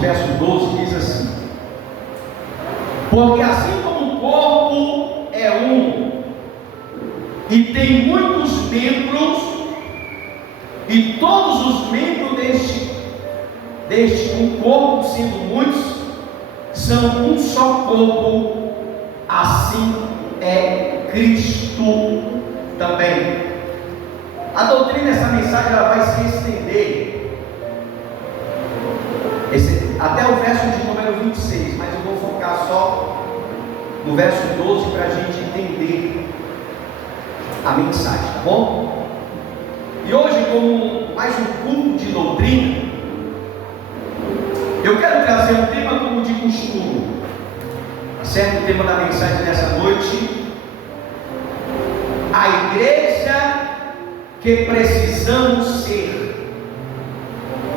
o verso 12 diz assim: porque assim como o corpo é um e tem muitos membros, e todos os membros deste um corpo, sendo muitos, são um só corpo, assim é Cristo também. A doutrina dessa mensagem ela vai se estender até o verso de número 26, mas eu vou focar só no verso 12 para a gente entender a mensagem, tá bom? E hoje, como mais um culto de doutrina, eu quero trazer um tema como de costume, tá certo? O tema da mensagem dessa noite: a igreja que precisamos ser.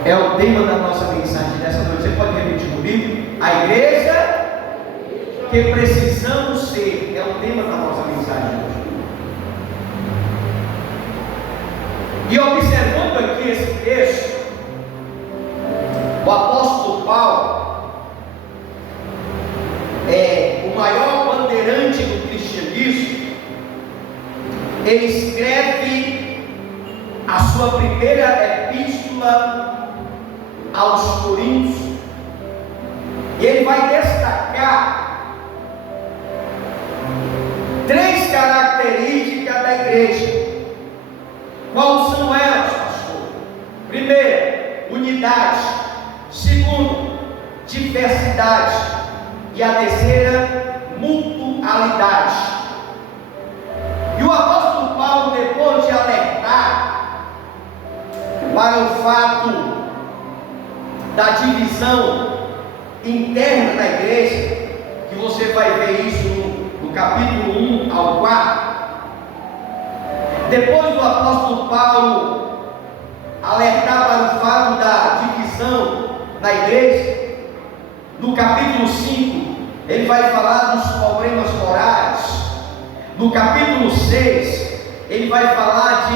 É o tema da nossa mensagem dessa noite. Você pode repetir comigo? A igreja que precisamos ser. É o tema da nossa mensagem hoje. E observando aqui esse texto, o apóstolo Paulo é o maior bandeirante do cristianismo. Ele escreve a sua primeira epístola aos Coríntios, e ele vai destacar 3 características da igreja. Quais são elas, pastor? Primeiro, unidade. Segundo, diversidade. E a terceira, mutualidade. E o apóstolo Paulo, depois de alertar para o fato da divisão interna da igreja, que você vai ver isso no capítulo 1 ao 4, depois do apóstolo Paulo alertar para o fato da divisão na igreja, no capítulo 5, ele vai falar dos problemas morais. No capítulo 6, ele vai falar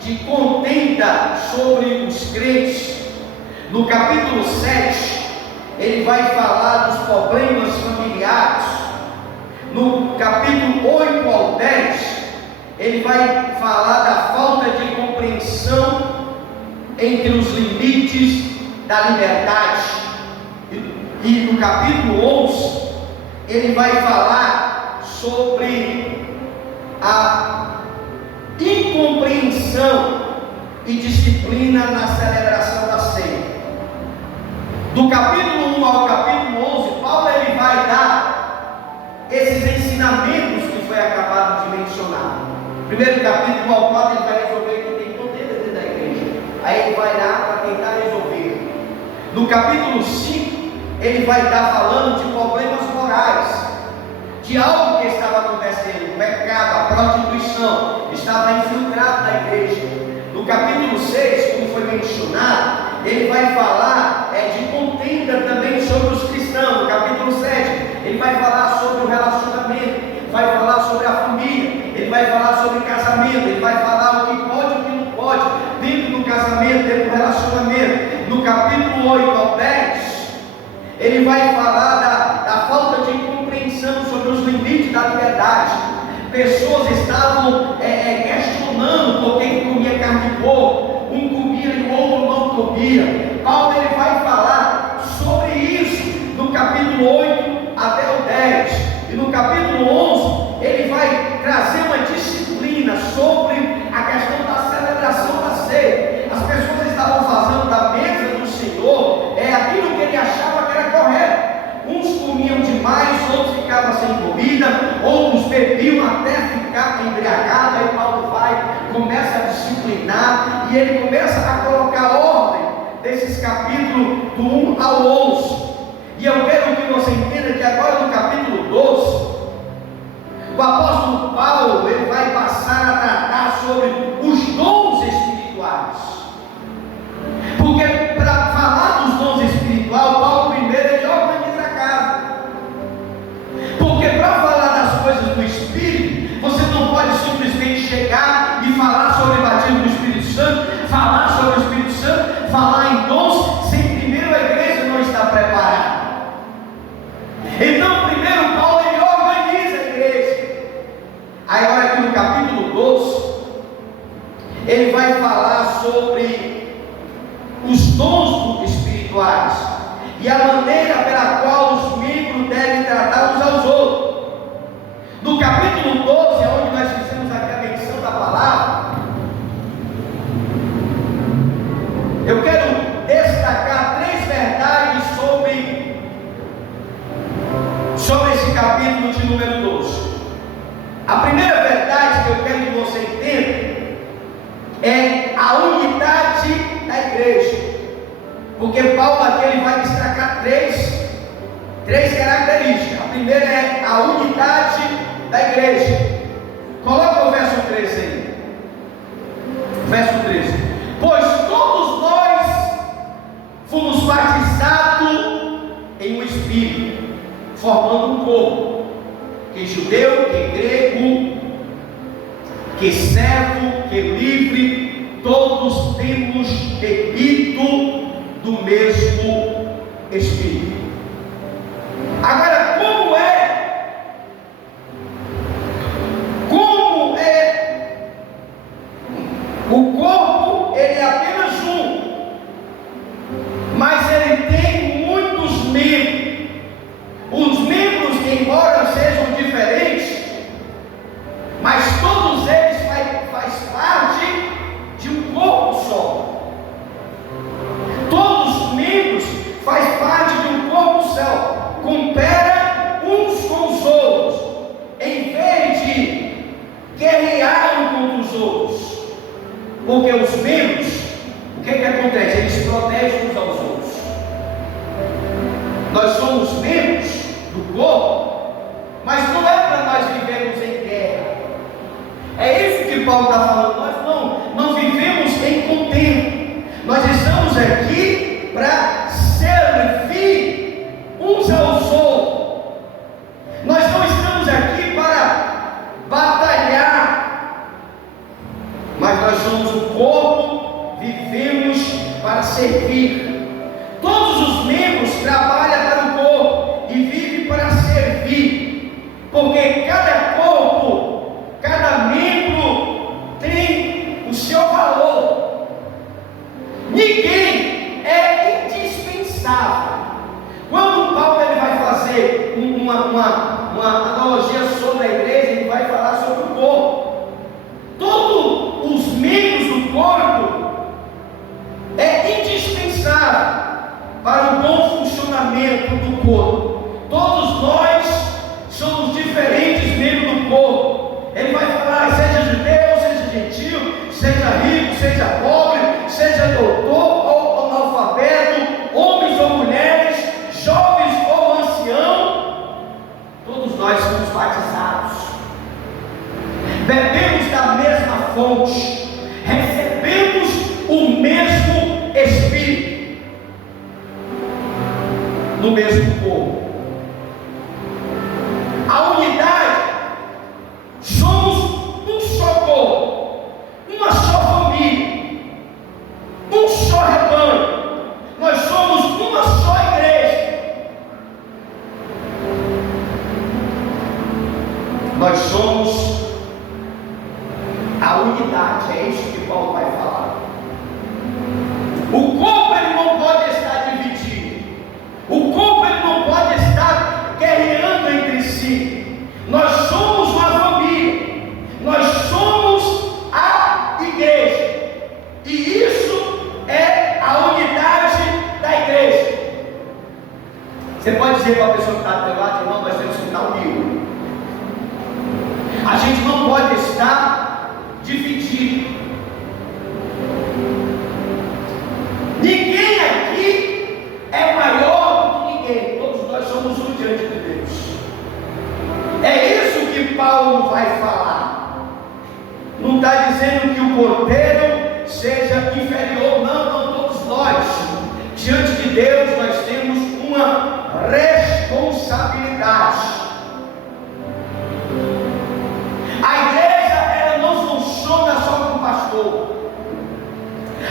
de contenda sobre os crentes. No capítulo 7, ele vai falar dos problemas familiares. No capítulo 8 ao 10, ele vai falar da falta de compreensão entre os limites da liberdade. E no capítulo 11, ele vai falar sobre a incompreensão e disciplina na celebração da ceia. Do capítulo 1 ao capítulo 11, Paulo ele vai dar esses ensinamentos que foi acabado de mencionar. Primeiro capítulo ao 4, ele vai resolver que tem poder dentro da igreja. Aí ele vai lá para tentar resolver. No capítulo 5, ele vai estar falando de problemas morais, de algo que estava acontecendo, o pecado, a prostituição, estava infiltrado na igreja. No capítulo 6, como foi mencionado, ele vai falar de contenda também sobre os cristãos. No capítulo 7, ele vai falar sobre o relacionamento, vai falar sobre a família, ele vai falar sobre casamento, ele vai falar o que pode e o que não pode dentro do casamento, dentro do relacionamento. No capítulo 8 ao 10, ele vai falar da falta de compreensão sobre os limites da liberdade. Pessoas estavam questionando por que comia carne de porco, um comia e o outro não comia. Paulo ele vai falar sobre isso no capítulo 8 até o 10. E no capítulo 11 ele vai trazer uma disciplina sobre a questão da celebração da ceia. As pessoas estavam fazendo da mesa do Senhor aquilo que ele achava que era correto. Uns comiam demais, outros ficavam sem comida, outros bebiam até ficar embriagados. Aí Paulo começa a disciplinar, e ele começa a colocar ordem desses capítulos do 1 ao 11. E eu quero que você entenda que agora no capítulo 12, o apóstolo Paulo ele vai passar a tratar sobre os dons espirituais. Porque para falar dos dons espirituais, Paulo primeiro ele organiza a casa. Porque para falar das coisas do Espírito, você não pode simplesmente chegar e falar sobre o batismo do Espírito Santo, falar sobre o Espírito Santo, falar em dons, sem primeiro a igreja não estar preparada. e a maneira pela qual os membros devem tratar uns aos outros. No capítulo 12, onde nós fizemos aqui a menção da palavra, eu quero destacar 3 verdades sobre esse capítulo de número 12. A primeira verdade que eu quero que você entenda é a unidade da igreja, porque Paulo aqui ele vai destacar três características. A primeira é a unidade da igreja. Coloca o verso 13 aí. Verso 13: pois todos nós fomos batizados em um Espírito, formando um corpo, que judeu, que grego, que servo, que livre, todos temos bebido do mesmo Espírito. Agora, como é o corpo? Ele é apenas um, mas ele tem muitos membros. Os membros, embora sejam diferentes, mas todos eles fazem parte de um corpo só. Todos os membros fazem parte de um corpo só. Coopera uns com os outros, em vez de guerrear uns contra os outros. Porque os membros, o que acontece? Eles protegem uns aos outros. Nós somos membros do corpo, mas não é para nós vivermos em guerra. É isso que Paulo está falando. Nós não vivemos em contenda. Nós estamos aqui para servir uns aos outros. Nós não estamos aqui para batalhar, mas nós somos o corpo, vivemos para servir. Todos os membros trabalham para o corpo e vivem para servir, porque cada corpo, cada membro tem o seu valor. Ninguém é indispensável. Quando Paulo ele vai fazer uma analogia sobre a igreja, ele vai falar sobre o corpo. Todos os membros do corpo é indispensável para o bom funcionamento do corpo. Todos nós somos diferentes membros do corpo. Ele vai falar, seja judeu, seja gentil, seja rico, seja pobre, seja doutor ou analfabeto, homens ou mulheres, jovens ou anciãos, todos nós somos batizados, bebemos da mesma fonte, recebemos o mesmo Espírito, no mesmo corpo. A unidade, somos um só corpo, uma só família, um só rebanho. Nós somos uma só igreja. Nós somos a unidade. É isso que Paulo vai falar. O corpo ele não pode estar dividido. O corpo ele não pode estar guerreando entre si. Nós somos uma família. Nós somos a igreja. E isso é a unidade da igreja. Você pode dizer para a pessoa que está do teu lado, irmão, nós temos que estar unidos. A gente não pode estar dividido. Ninguém aqui é maior do que ninguém. Todos nós somos um diante de Deus. É isso que Paulo vai falar. Não está dizendo que o porteiro seja inferior. Não, todos nós, diante de Deus, nós temos uma responsabilidade. A igreja, ela não funciona só com pastor.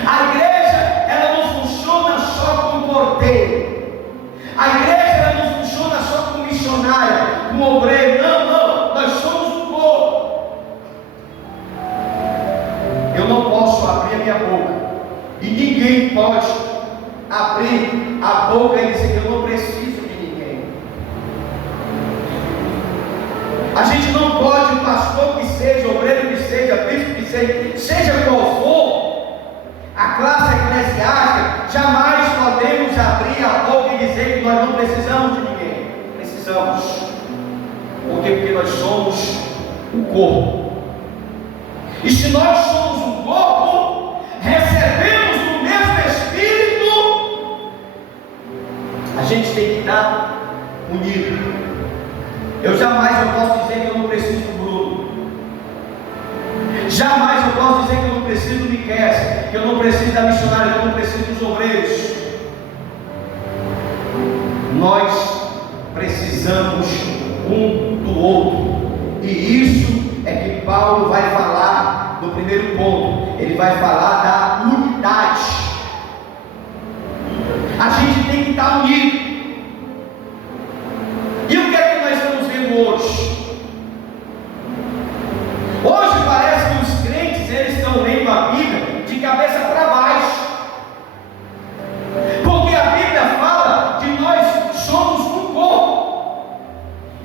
A igreja, ela não funciona só com porteiro. A igreja, ela não funciona só com missionário, com obreiro. Não, nós somos um corpo. Eu não posso abrir a minha boca, e ninguém pode abrir a boca e dizer que eu Por quê? Porque nós somos um corpo. E se nós somos um corpo, recebemos o mesmo Espírito, a gente tem que estar unido. Eu posso dizer que eu não preciso do Bruno. Jamais eu posso dizer que eu não preciso do Miquel, que eu não preciso da missionária, que eu não preciso dos obreiros. Nós precisamos um do outro. E isso é que Paulo vai falar no primeiro ponto. Ele vai falar da unidade. A gente tem que estar unido. E o que é que nós estamos vendo hoje? Hoje parece que os crentes, eles estão lendo a Bíblia de cabeça para baixo. Porque a Bíblia fala que nós somos um corpo.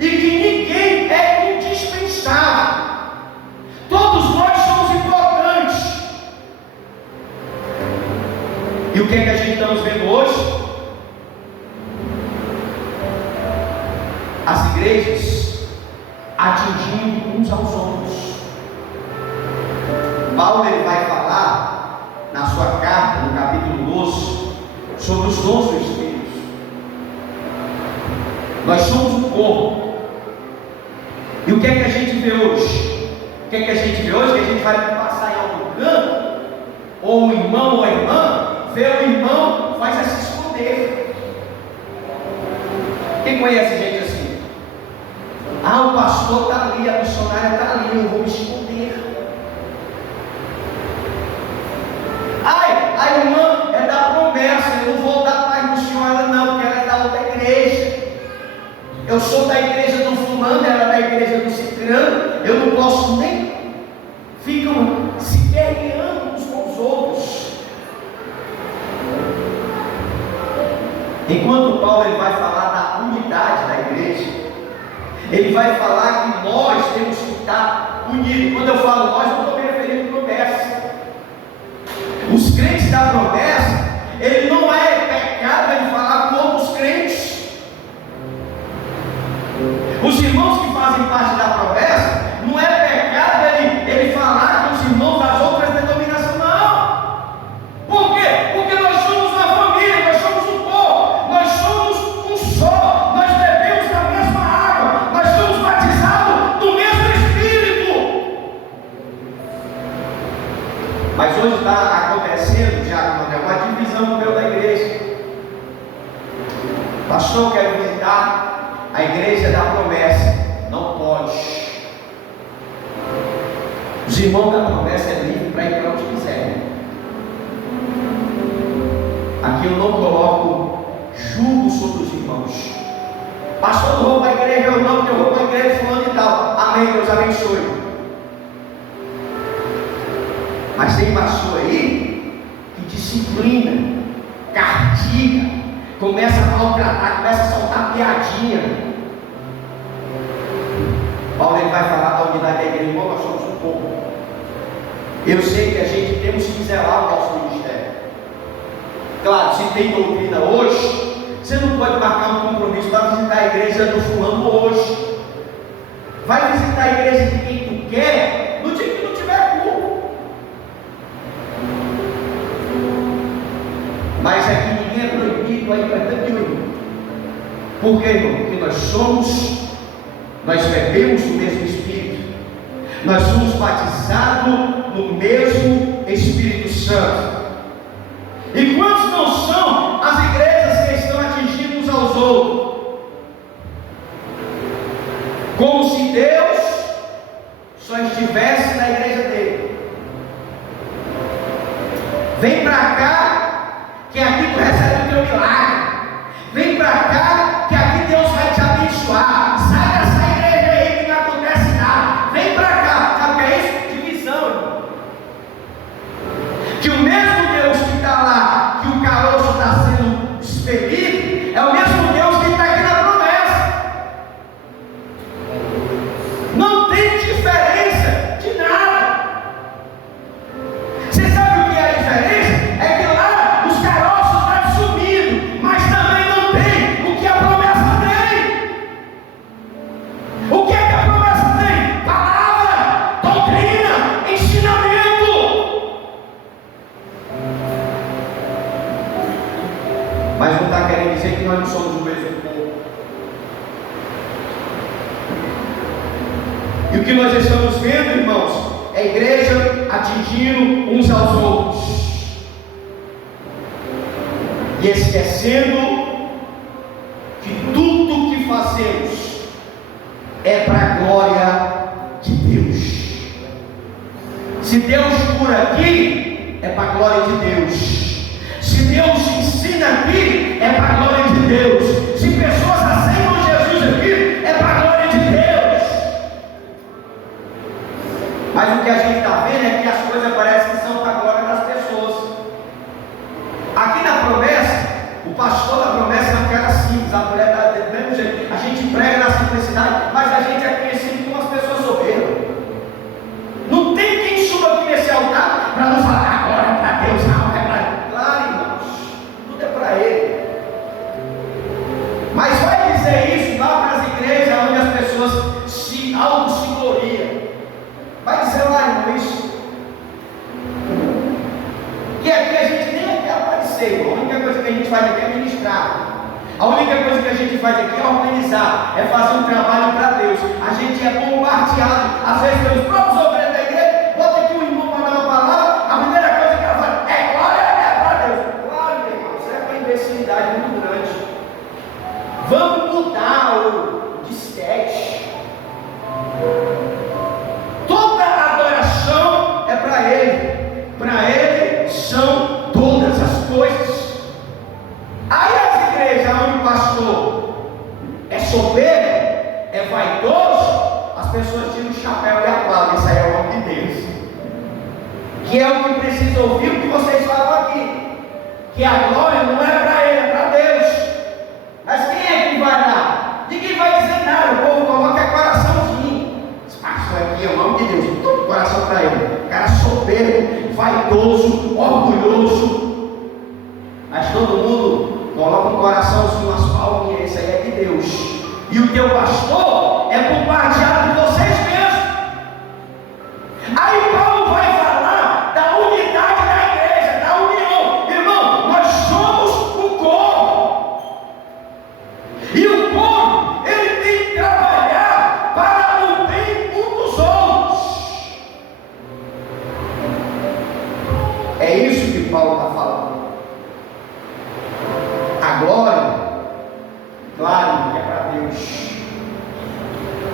E que ninguém é indispensável. Todos nós somos importantes. E o que é que a gente estamos vendo hoje? As igrejas atingindo uns aos outros. Paulo ele vai falar na sua carta, no capítulo 12, sobre os dons do Espírito. Nós somos um corpo. E o que é que a gente vê hoje? O que é que a gente vê hoje? Que a gente vai passar em algum canto, ou o irmão ou a irmã, vê o irmão, faz a se esconder. Quem conhece gente assim? Ah, o pastor está ali, a missionária está ali, eu vou me esconder. Ai, a irmã é da promessa, eu não vou dar paz para a senhora não, porque ela é da outra igreja. Eu sou da igreja do fulano, ela é da igreja do ciclano, eu não posso nem. Ficam se guerreando uns com os outros. Enquanto Paulo ele vai falar da unidade da igreja, ele vai falar que nós temos que estar unidos. Quando eu falo nós, não estou me referindo à promessa. Os crentes da promessa, ele não é pecado ele falar com outros crentes. Os irmãos que fazem parte da promessa, não é pecado ele falar com os irmãos das outras denominações, não. Por quê? Porque nós somos uma família, nós somos um povo, nós somos um só, nós bebemos da mesma água, nós somos batizados do mesmo Espírito. Mas hoje está acontecendo, Diácono André, uma divisão no meio da igreja. Pastor, eu quero visitar a igreja da promessa. Não pode. Os irmãos da promessa é livre para ir para onde quiserem. Aqui eu não coloco julgo sobre os irmãos. Pastor, eu não vou para a igreja, eu não, porque eu vou para a igreja fulano e tal. Amém, Deus abençoe. Mas tem pastor aí que disciplina, castiga, começa a maltratar, começa a soltar piadinha. Paulo ele vai falar da unidade da igreja, irmão, nós somos um povo. Eu sei que a gente temos que zelar o nosso ministério. Claro, se tem doutrina hoje, você não pode marcar um compromisso para visitar a igreja do fulano hoje. Vai visitar a igreja de quem tu quer, no dia que não tiver culto. Mas aqui ninguém é proibido, aí vai ter que ir. Por quê, irmão? Porque nós bebemos do mesmo Espírito, nós somos batizados no mesmo Espírito Santo. E quantos não são as igrejas que estão atingindo uns aos outros? Como se Deus só estivesse na igreja dele. Vem para cá, que aqui tu recebe o teu milagre. Vem para cá, que aqui Deus vai te abençoar. Sai dessa igreja aí que não acontece nada. Vem para cá. Sabe o que é isso? Divisão. Que o mesmo nós somos o mesmo povo. E o que nós estamos vendo, irmãos, é a igreja atingindo uns aos outros e esquecendo que tudo que fazemos é para a glória de Deus. Se Deus cura aqui, é para a glória de Deus. Se Deus ensina aqui, é para a glória de Deus. Se pessoas aceitam Jesus aqui, é para a glória de Deus. Mas o que a gente está vendo é que as coisas parecem que são para a glória das pessoas. Aqui na promessa, o pastor da promessa não quer simples, a mulher está do mesmo jeito. A gente prega na simplicidade, mas a gente é conhecido como as pessoas soberbas. Não tem quem suba aqui nesse altar para nos falar agora é para Deus, não é para Deus. Claro, irmãos, tudo é para Ele. Mas vai dizer isso lá para as igrejas onde as pessoas se gloriam. Vai dizer lá, irmão, isso. Que aqui a gente nem quer aparecer, irmão. A única coisa que a gente faz aqui é ministrar. A única coisa que a gente faz aqui é organizar, é fazer um trabalho para Deus. A gente é bombardeado, às vezes pelos próprios obreiros da igreja. Bota aqui um irmão para dar uma palavra, a primeira coisa que ela fala é glória, é para Deus. Claro, meu irmão, isso é uma imbecilidade muito grande. Vamos mudar o disquete. Toda adoração é para Ele são todas as coisas. Aí as igrejas onde o pastor é soberbo, é vaidoso, as pessoas tiram o chapéu e aplaudem. Isso aí é o nome de Deus, que é o que precisa ouvir o que vocês falam aqui, que a glória não é para Ele, é para Deus. Mas quem é que vai lá? Ninguém vai dizer nada, o povo coloca coraçãozinho. Esse pastor aqui é o nome de Deus, todo coração para Ele. Cara soberbo, vaidoso, orgulhoso. Mas todo mundo coloca um coraçãozinho, umas palminhas, isso aí é de Deus. E o teu pastor é bombardeado de vocês mesmos. Aí Paulo vai falar da unidade da igreja, da união. Irmão, nós somos o corpo. E o corpo, ele tem que trabalhar para o bem um dos outros. É isso que Paulo está falando. A glória, claro que é para Deus.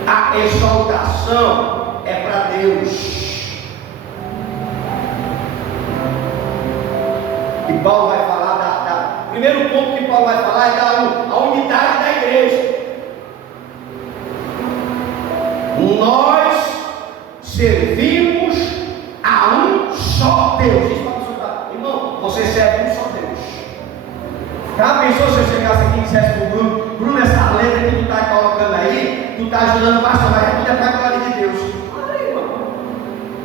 A exaltação é para Deus. E Paulo vai falar primeiro ponto que Paulo vai falar é da unidade da igreja. Nós servimos a um só Deus. Irmão, você serve um só Deus. Já pensou se eu chegasse aqui e dissesse para o Bruno, essa letra que tu está colocando aí, tu está ajudando o pastor, mas tudo é para a glória de Deus. Claro, irmão.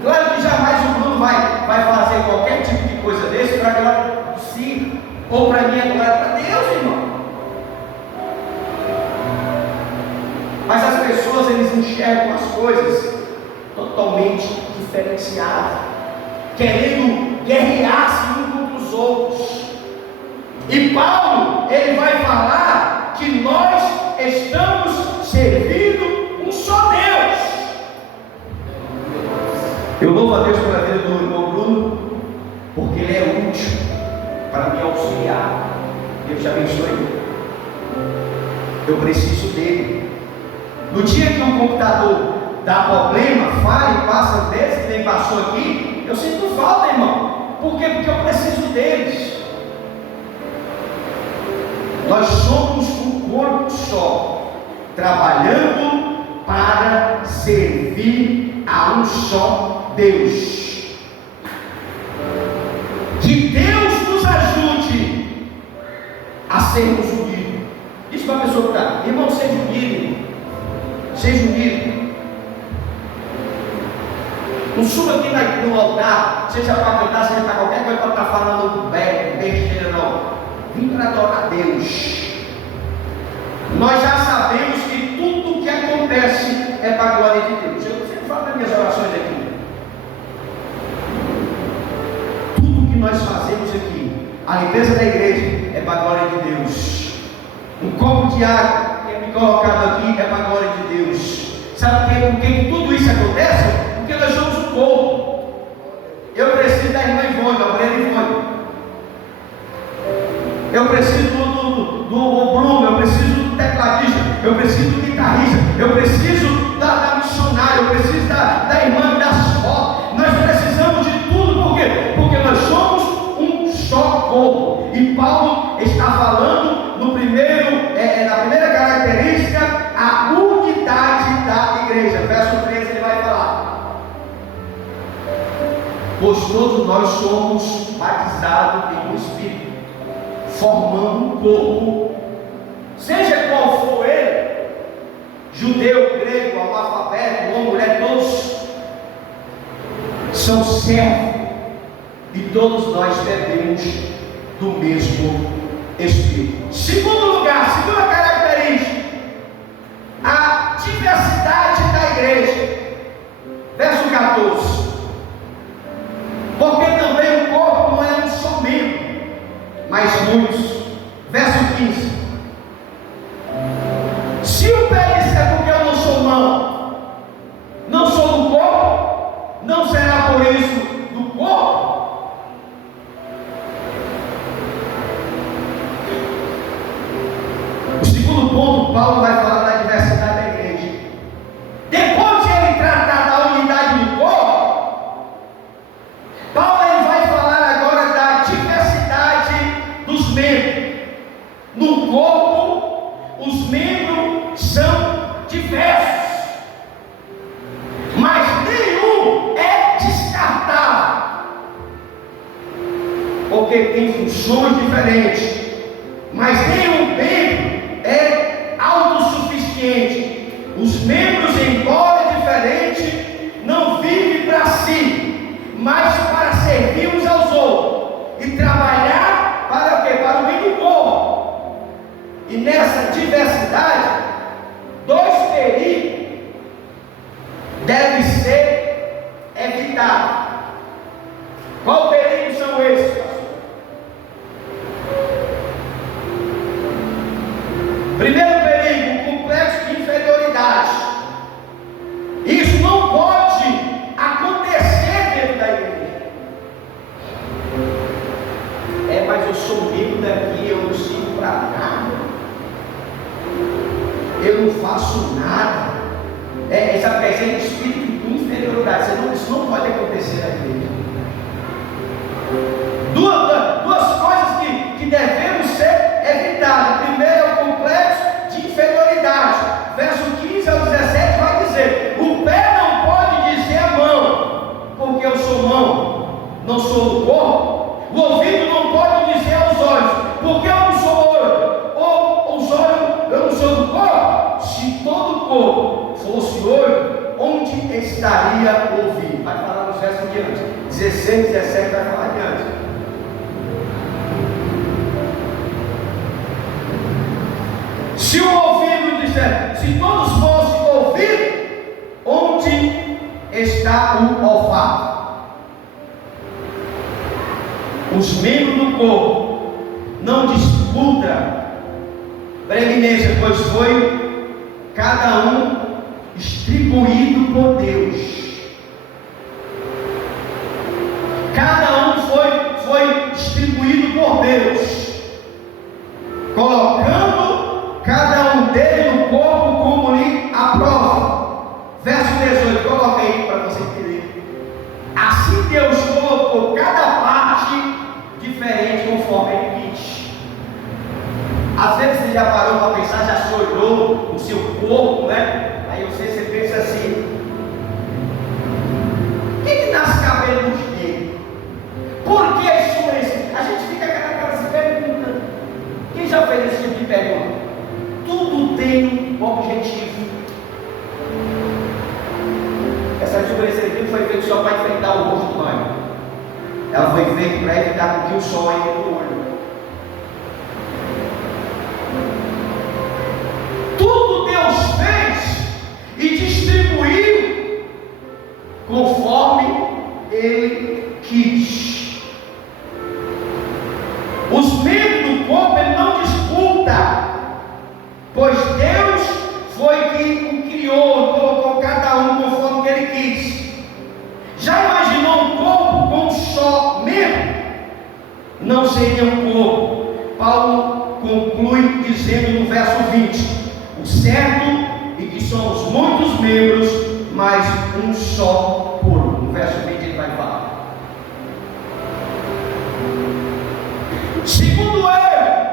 Claro que jamais o Bruno vai fazer qualquer tipo de coisa desse para a glória de si, ou para a minha glória, para Deus, irmão. Mas as pessoas, eles enxergam as coisas totalmente diferenciadas, querendo guerrear-se uns contra os outros. E Paulo, ele vai falar que nós estamos servindo um só Deus. Eu louvo a Deus pela vida do irmão Bruno, porque ele é útil para me auxiliar. Deus te abençoe. Eu preciso dele. No dia que um computador dá problema, falha e passa desse, que nem passou aqui, eu sinto falta, irmão. Por quê? Porque eu preciso deles. Nós somos um corpo só, trabalhando para servir a um só Deus. Que Deus nos ajude a sermos unidos. Isso para a pessoa que está, irmão, seja unido. Seja unido. Não suba aqui no altar, seja para cantar, seja para qualquer coisa, para estar falando besteira, não. Vim para adorar a Deus. Nós já sabemos que tudo o que acontece é para a glória de Deus. Eu sempre falo nas minhas orações aqui. Tudo que nós fazemos aqui, a limpeza da igreja, é para a glória de Deus. copo de água que é me colocado aqui é para a glória de Deus. Sabe por que tudo isso acontece? Porque nós somos um corpo. Eu preciso da irmã Ivone, da mulher Ivone. Eu preciso do Bruno, eu preciso do tecladista, eu preciso do guitarrista, eu preciso da missionária, eu preciso da irmã das fotos. Nós precisamos de tudo, por quê? Porque nós somos um só corpo. E Paulo está falando na primeira característica, a unidade da igreja. Verso 13 ele vai falar: pois todos nós somos batizados em um Espírito, formando um corpo, seja qual for ele, judeu, grego, analfabeto, homem, mulher, todos são servos, e todos nós bebemos do mesmo Espírito. Segundo lugar, segunda característica, a diversidade da igreja. Verso 14: porque também o corpo não é um só membro, mas muitos. Verso 15: se o pé disser porque eu não sou mão, não sou do corpo, não será por isso do corpo? O segundo ponto, Paulo vai falar da diversidade da igreja. Depois de ele tratar da unidade do corpo, Paulo ele vai falar agora da diversidade dos membros. No corpo, os membros são diversos, mas nenhum é descartável, porque tem funções diferentes, mas nenhum membro é autossuficiente. Os membros, embora diferentes, não vivem para si, mas para servir uns aos outros e trabalhar para o quê? Para o bem do corpo. E nessa diversidade, dois perigos devem ser evitados. Qual perigo são esses, pastor? Primeiro perigo, o complexo de inferioridade. Isso não pode acontecer dentro da igreja. Mas eu sou membro daqui, eu não sirvo para nada, eu não faço nada. Essa presença de espírito de inferioridade, isso não pode acontecer na igreja. Duas coisas que devemos ser evitadas. Primeiro é o complexo de inferioridade. Verso 15 ao 17 vai dizer: o pé não pode dizer à mão, porque eu sou mão, não sou do corpo. O ouvido não pode dizer aos olhos, porque eu não sou olho. Ou os olhos, eu não sou do corpo. Se todo o corpo fosse olho, onde estaria o ouvido? Vai falar nos versos diante. 16, 17 vai falar adiante. Se o ouvido disser, se todos fossem ouvidos, onde está o olfato? Os membros do corpo não disputam preeminência, pois foi cada um distribuído por Deus. Cada um foi distribuído por Deus, colocando cada um dele no corpo como lhe aprova. Verso 18, coloquei aí para você entender. Assim Deus colocou cada parte diferente conforme ele quis. Às vezes você já parou para pensar, já se olhou no seu corpo, né? Aí você pensa assim: quem que nasce cabelo nos dedos? Por que isso é isso? A gente fica naquela se pergunta. Quem já fez esse tipo de pergunta? Tudo tem um objetivo. Essa sobrancelha aqui foi feita só para enfrentar o rosto do mãe. Ela foi feita para evitar que o sol entre no olho. Tudo Deus fez e distribuiu conforme Ele quis. Os membros do corpo Ele não disputa pois Deus foi quem o criou, colocou cada um conforme que Ele quis. Já imaginou um corpo com um só membro? Não seria um corpo. Paulo conclui dizendo no verso 20: o certo é que somos muitos membros, mas um só corpo. No verso 20 ele vai falar. Segundo erro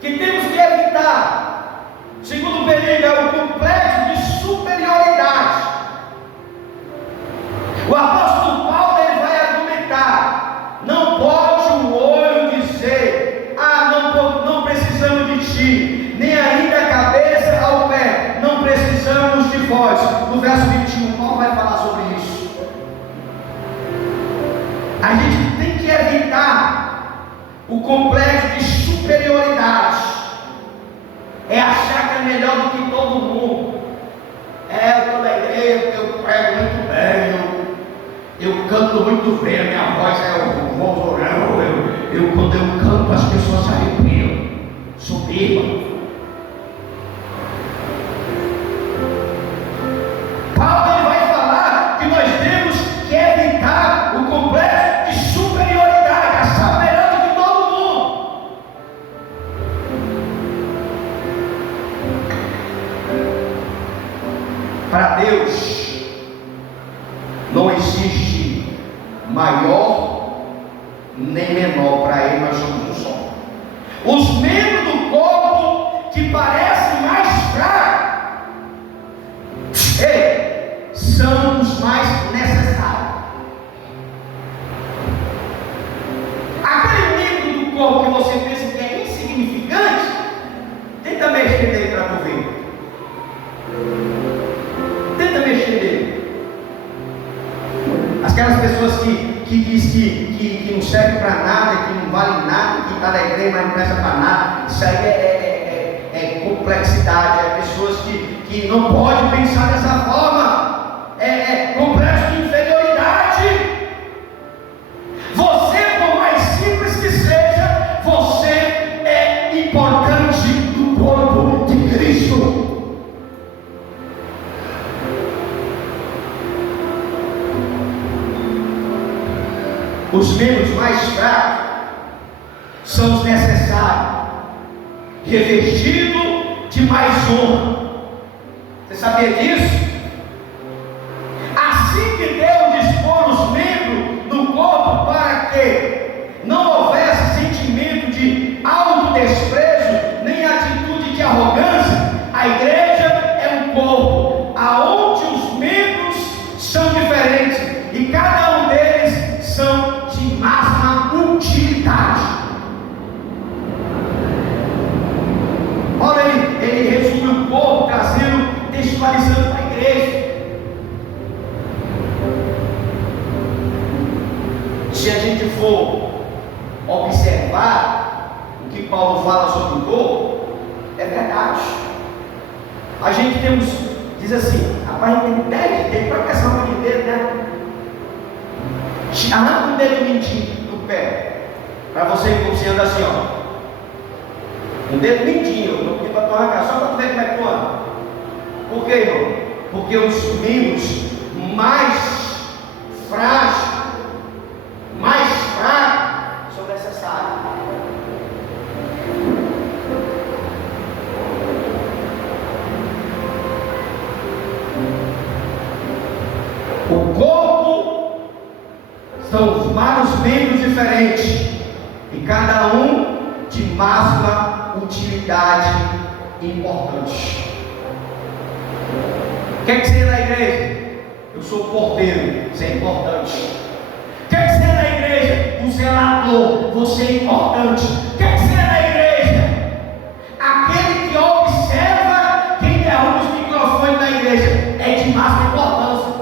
que temos que evitar, segundo perigo, é o complexo de superioridade. O apóstolo Paulo ele vai argumentar: não pode o olho dizer, não precisamos de ti, nem ainda a cabeça ao pé, não precisamos de vós. No verso 21, Paulo vai falar sobre isso. A gente tem que evitar o complexo de superioridade. É achar que é melhor do que todo mundo. Eu estou na igreja, eu prego muito bem, eu canto muito bem, a minha voz é o vozorão, quando eu canto as pessoas se arrepiam. Soberba. Paulo ele vai falar que nós temos que evitar o complexo de superioridade, achar melhor do que todo mundo. Para Deus não existe maior nem menor. Para Ele nós somos um só. Os membros do corpo que parecem mais fracos, são os mais necessários. Aquele membro do corpo que você pensa que é insignificante, tenta mexer nele para tu ver. Tenta mexer nele. Aquelas pessoas que diz que não serve para nada, que não vale nada, que está na igreja, mas não presta para nada. Isso aí é complexidade. É pessoas que não podem pensar dessa forma. É complexo de inferioridade. Você, por mais simples que seja, você é importante no corpo de Cristo. Os membros mais fracos são os necessários, revestidos de mais honra. Você sabia disso? Assim que Deus dispõe os membros do corpo para que não houvesse sentimento de autodesprezo, nem atitude de arrogância, a igreja é um corpo, aonde os membros são diferentes, e cada um deles são de máxima utilidade. Paulo ele resume o corpo, trazendo, textualizando para a igreja. Se a gente for observar o que Paulo fala sobre o corpo, é verdade. A gente diz assim, rapaz, tem 10 dedos, para que essa mão de dedo, né? Arranca um dedo mindinho do pé, para você que você anda assim, ó. Um dedo mindinho, não pedi para tu arrancar, só para tu ver como é que tu anda. Por quê, irmão? Porque os membros mais frágeis, mais fracos, são necessários. O corpo são vários membros diferentes, e cada um de máxima utilidade e importante. O que é que você é na igreja? Eu sou o porteiro, você é importante. O que é que você é na igreja? O zelador, você é importante. O que é que você é na igreja? Aquele que observa quem derruba os microfones da igreja, é de máxima importância.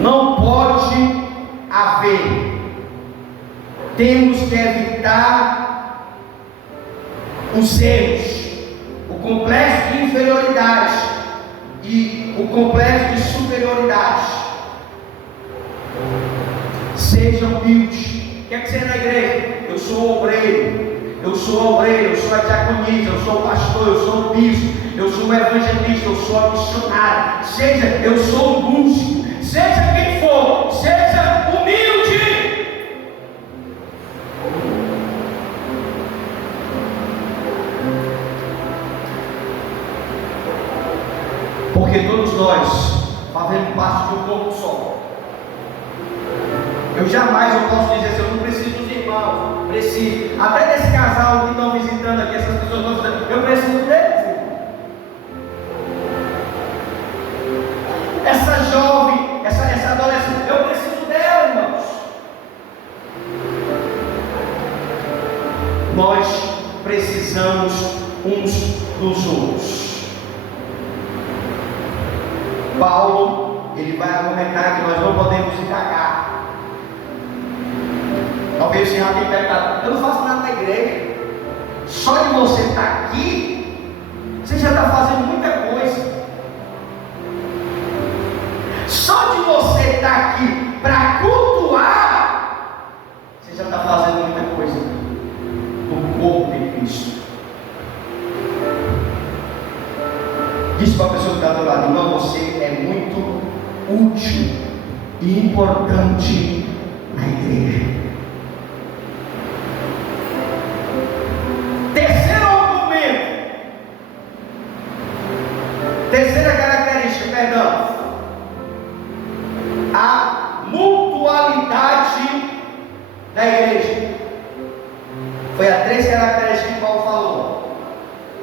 Não pode haver. Temos que evitar os erros, o complexo de inferioridade e o complexo de superioridade. Seja humilde, que você é na igreja? Eu sou obreiro. Eu sou obreiro, eu sou a diaconisa, eu sou o pastor, eu sou o bispo, eu sou o evangelista, eu sou a missionária. Seja, eu sou o músico, seja quem for, seja humilde. Porque todos nós fazemos parte de um corpo só. Eu jamais posso dizer assim, eu não preciso dos irmãos, preciso. Até desse casal que estão visitando aqui, essas pessoas estão visitando, eu preciso deles. Essa jovem, essa adolescente, eu preciso dela, irmãos. Nós precisamos uns dos outros. Paulo, ele vai argumentar que nós não podemos encagar. Talvez você já tenha perguntado, eu não faço nada na igreja. Só de você estar aqui, você já está fazendo muita coisa. Só de você estar aqui para cultuar, você já está fazendo muita coisa no corpo de Cristo. Diz para a pessoa que está do lado, irmão, você é muito útil e importante na igreja. Terceira característica, perdão, a mutualidade da igreja. Foi a 3 características que Paulo falou.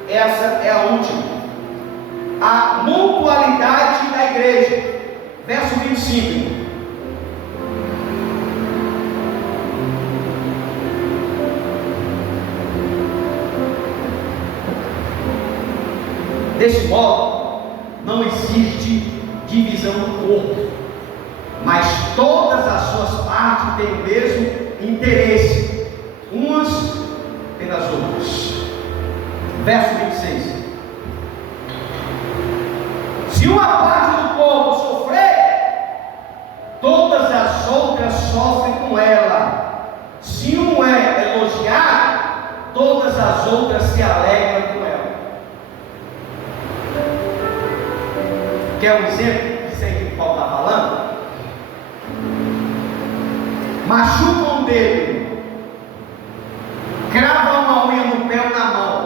Essa é a última. A mutualidade da igreja. Verso 25. Desse modo, não existe divisão no corpo, mas todas as suas partes têm o mesmo interesse, umas pelas outras. Verso 26. Se uma parte do corpo sofrer, todas as outras sofrem com ela. Se um é elogiado, todas as outras se alegram com ela. Quer um exemplo disso aí que o Paulo está falando? Machuca um dedo, crava uma unha no pé ou na mão.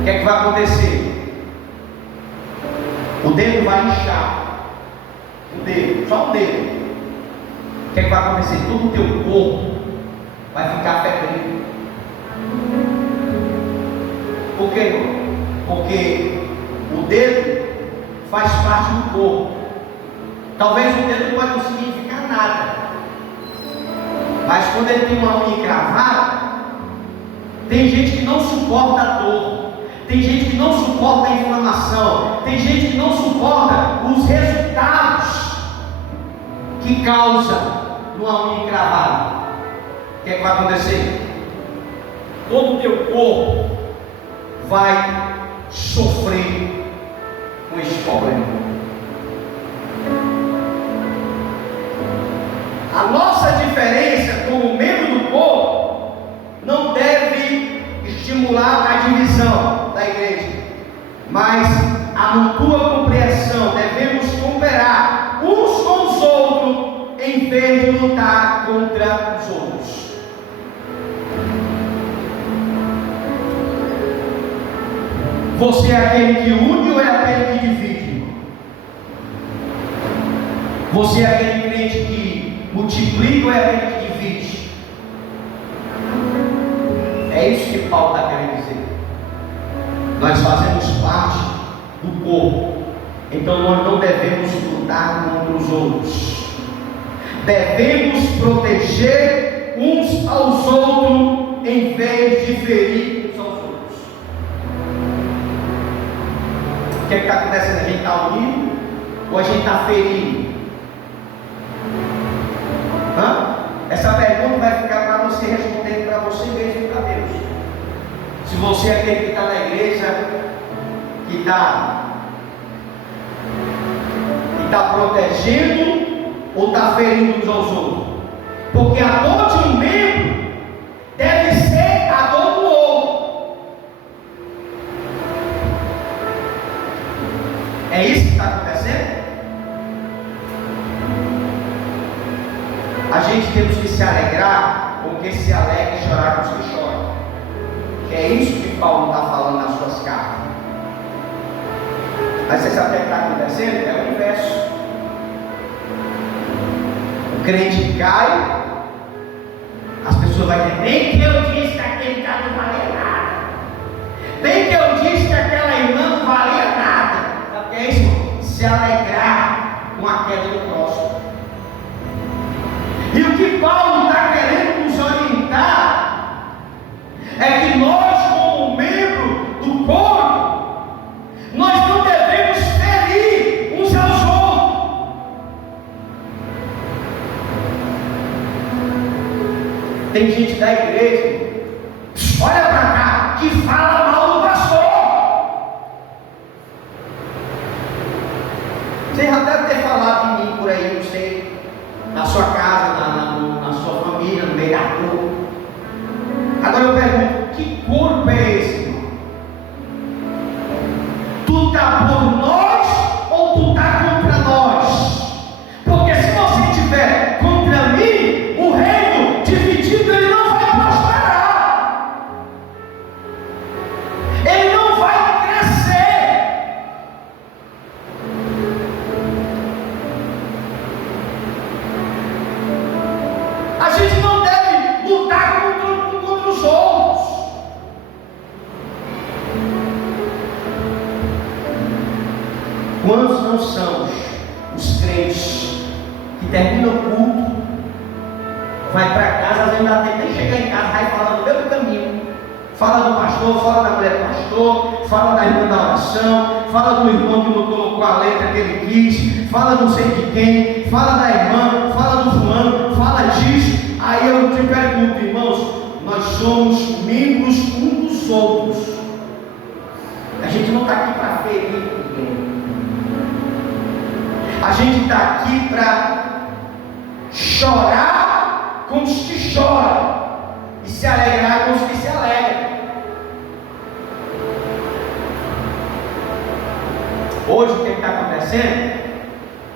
O que é que vai acontecer? O dedo vai inchar. O dedo, só o dedo. O que é que vai acontecer? Todo o teu corpo vai ficar febril. Por quê, irmão? Porque o dedo faz parte do corpo. Talvez o dedo não pode significar nada, mas quando ele tem uma unha encravada, tem gente que não suporta a dor, tem gente que não suporta a inflamação, tem gente que não suporta os resultados que causa uma unha encravada. O que é que vai acontecer? Todo o teu corpo vai sofrer com esse problema. A nossa diferença como membro do corpo não deve estimular a divisão da igreja, mas a mutua compreensão. Devemos cooperar uns com os outros em vez de lutar contra os outros. Você é aquele que une ou é aquele que divide? Você é aquele crente que multiplica ou é aquele que divide? É isso que Paulo está querendo dizer. Nós fazemos parte do corpo, então nós não devemos lutar contra os outros. Devemos proteger uns aos outros em vez de ferir uns aos outros. O que está acontecendo? A gente está unindo ou a gente está ferindo? Essa pergunta vai ficar para você responder para você mesmo e para Deus. Se você é aquele que está na igreja, que está protegendo ou está ferindo uns aos outros? porque a dor de um membro deve ser a dor do outro. É isso que está acontecendo? A gente temos que se alegrar com quem se alegra e chorar com os que choram. Que é isso que Paulo está falando nas suas cartas. Mas você sabe o que está acontecendo? É o inverso. O crente cai, as pessoas vão dizer: nem que eu disse que aquele cara não valia nada, nem que eu disse que aquela irmã não valia nada. Sabe o que é isso? Se alegrar com a queda do próximo. E o que Paulo está querendo nos orientar é que nós, como membro do corpo, nós não devemos ferir uns aos outros. Tem gente da igreja, olha para cá, que fala mal do pastor. Você já deve ter falado de mim por aí, não sei, na sua casa, na sua família, no meio da rua. Agora eu pergunto: que corpo é esse, irmão? Tu está por nós ou tu está contra nós? Porque se você estiver contra mim, o reino dividido ele não vai prosperar, ele não vai crescer. A gente não deve lutar contra os outros. Quantos não são os crentes que terminam o culto, vai para casa, às vezes não dá tempo nem chegar em casa, vai falando no meio do caminho, fala do pastor, fala da mulher do pastor, fala da irmã da oração, fala do irmão que não colocou a letra que ele quis, fala não sei de quem, fala da irmã, fala do fulano, fala disso. Aí eu te pergunto, irmãos, nós somos membros uns dos outros. A gente não está aqui para ferir ninguém. A gente está aqui para chorar com os que choram e se alegrar com os que se alegram. Hoje o que está acontecendo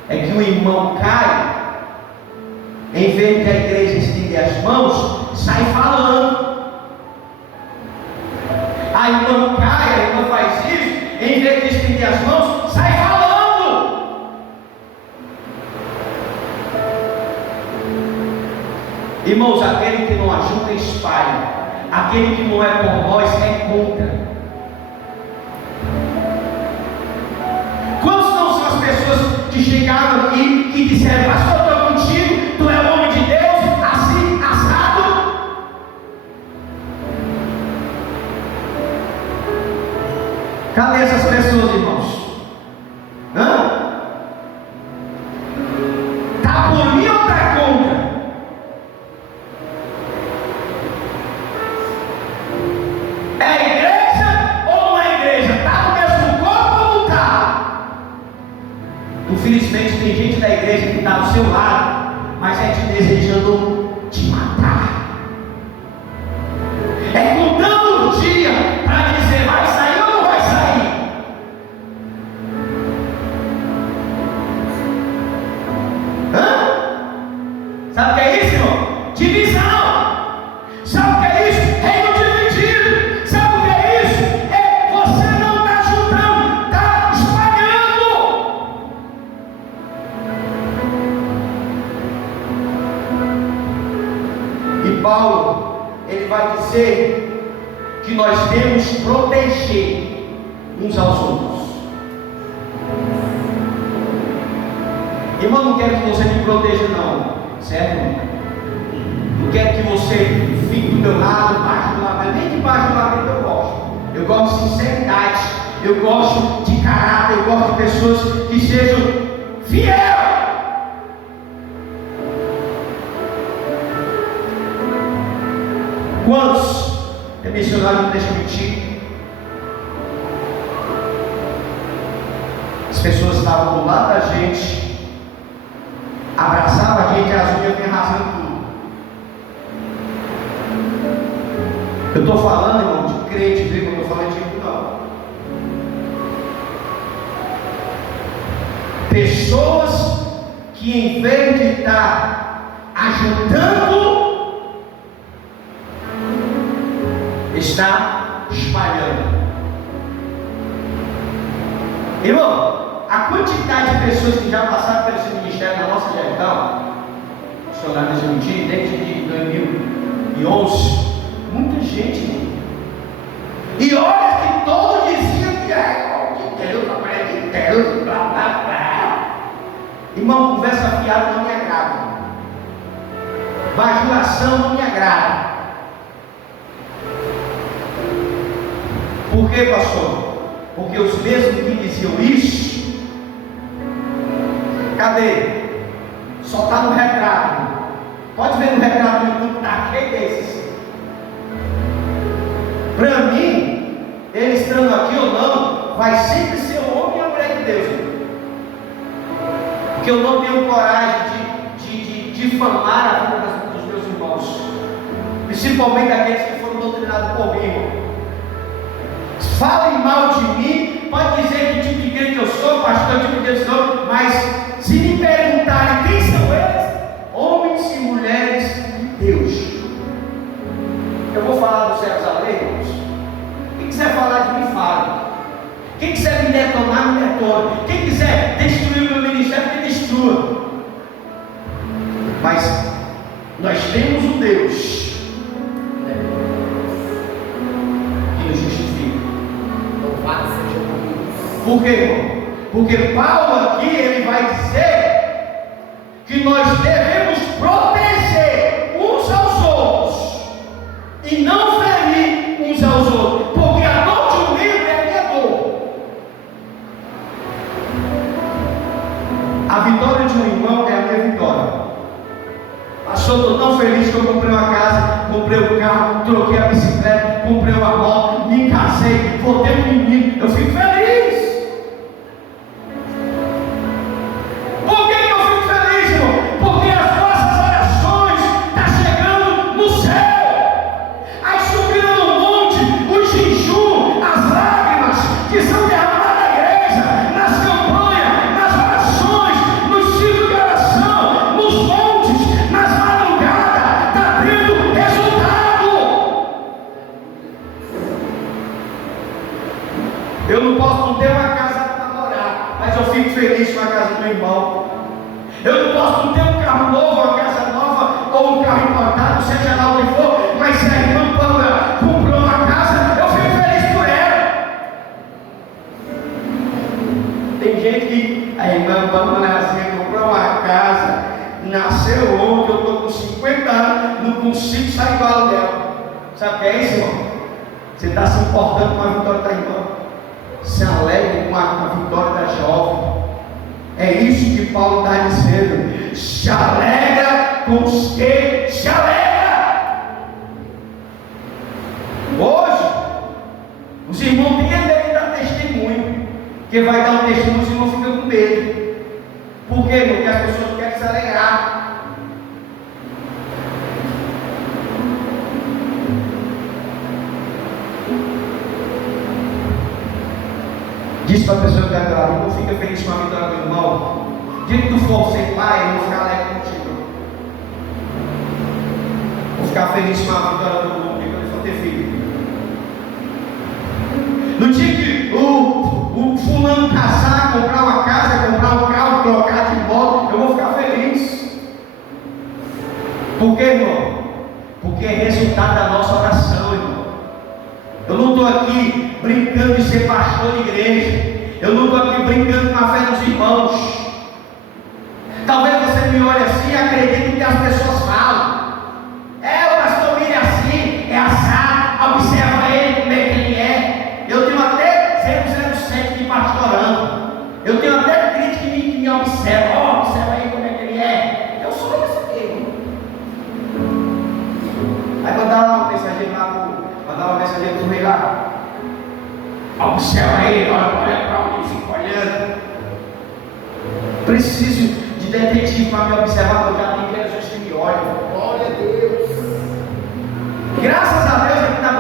é que o irmão cai, em vez de a igreja estender as mãos, sai falando. A irmã cai, a irmã faz isso, em vez de estender as mãos, sai falando. Irmãos, aquele que não ajuda espalha, aquele que não é por nós é contra. Quantos não são as pessoas que chegaram aqui e disseram: pastor, estou contigo, tu é homem de Deus, assim, assado? Cadê essas pessoas, irmãos? Está por mim ou está contra? É igreja ou não é igreja? Está no mesmo corpo ou não está? Infelizmente tem gente da igreja que está do seu lado, mas é te desejando te matar. É contando o dia para dizer: vai sair ou não vai sair? Sabe o que é isso, irmão? Divisão. Sabe o que é isso? Reino dividido. Sabe o que é isso? É você não está juntando, está espalhando. E Paulo, ele vai dizer que nós devemos proteger uns aos outros. Irmão, não quero que você me proteja não, certo? Não quero que você fique do meu lado, debaixo do lado, nem debaixo do lado que eu gosto. Eu gosto de sinceridade, eu gosto de caráter, eu gosto de pessoas que sejam fiéis. Quantos é missionário não deixa mentir? As pessoas estavam do lado da gente, abraçavam a gente, as unhas vinham rasgando tudo. Eu estou falando, irmão, de crente, viu? Eu não estou falando de rico, não. Pessoas que em vez de estar ajudando, está espalhando. Irmão, a quantidade de pessoas que já passaram pelo esse ministério na nossa gestão, funcionário de mentir, desde 2011, muita gente, irmão. E olha que todos diziam que Deus, trabalha de Deus, blá blá blá. Irmão, conversa fiada não me agrada. Bajulação não me agrada. Por que, pastor? Porque os mesmos que diziam isso, cadê? Só está no retrato. Pode ver no retrato do YouTube, está cheio desses. Para mim, ele estando aqui ou não, vai sempre ser o homem e a mulher de Deus. Porque eu não tenho coragem de difamar a vida dos meus irmãos, principalmente aqueles que foram doutrinados por mim, irmão. Falem mal de mim, pode dizer que tipo de igreja eu sou, pastor, tipo de igreja eu sou, mas se me perguntarem quem são eles, homens e mulheres de Deus. Eu vou falar dos Jerusalém, irmãos. Quem quiser falar de mim, fale. Quem quiser me detonar, me detone. Quem quiser destruir o meu ministério, que destrua. Mas nós temos um Deus que nos justifica. Por quê, irmão? Porque Paulo aqui, ele vai dizer que nós devemos proteger uns aos outros e não ferir uns aos outros, porque a dor de um livro é a minha dor. A vitória de um irmão é a minha vitória. Pastor, estou tão feliz que eu comprei uma casa, comprei um carro, troquei a bicicleta, comprei uma moto, me casei, vou ter um menino, eu fico feliz. Por que eu fico feliz, irmão? Porque as nossas orações estão chegando no céu. Aí subindo no monte, o jejum, as lágrimas que são derramadas na igreja, nas campanhas, nas orações, nos ciclos de oração, nos montes, nas madrugadas, está tendo resultado. Eu não posso ter uma casa para morar, mas eu fico feliz com a casa do meu irmão. Eu não posso não ter um carro novo, uma casa nova, ou um carro importado, seja lá o que for, mas se a irmã Paula comprou uma casa, eu fico feliz por ela. Tem gente que a irmã Paula comprou uma casa, nasceu ontem, eu estou com 50 anos, não consigo sair do aluguel. Sabe o que é isso, irmão? Você está se importando com a vitória da irmã. Se alegre com a vitória da jovem. É isso que Paulo está dizendo. Se alegra com os que se alegra. Hoje, os irmãos têm medo de dar testemunho. Porque vai dar um testemunho, os irmãos ficam com medo. Por quê? Porque as pessoas querem se alegrar. Diz para a pessoa que está do lado, não fica feliz com a vitória do irmão. Diz que tu for ser pai, eu vou ficar alegre contigo. Vou ficar feliz com a vitória do mundo, quando ele for ter filho. No dia que o fulano casar, comprar uma casa, comprar um carro, trocar de moto, eu vou ficar feliz. Por quê, irmão? Porque é resultado da nossa oração, irmão. Eu não estou aqui brincando de ser pastor de igreja. Eu não estou aqui brincando com a fé dos irmãos. Talvez você me olhe assim e acredite no que as pessoas falam. O pastor Miriam é assim, é assado, observa ele como é que ele é. Eu tenho até 007 me pastorando. Eu tenho até crente que me observa. Observa aí como é que ele é. Eu sou esse aqui. Aí mandar uma mensagem para o rei lá. Observa ele, olha para onde ele fica olhando. Preciso de detetive para me observar, porque eu já tenho Jesus que me olha. Glória a Deus. Graças a Deus aqui na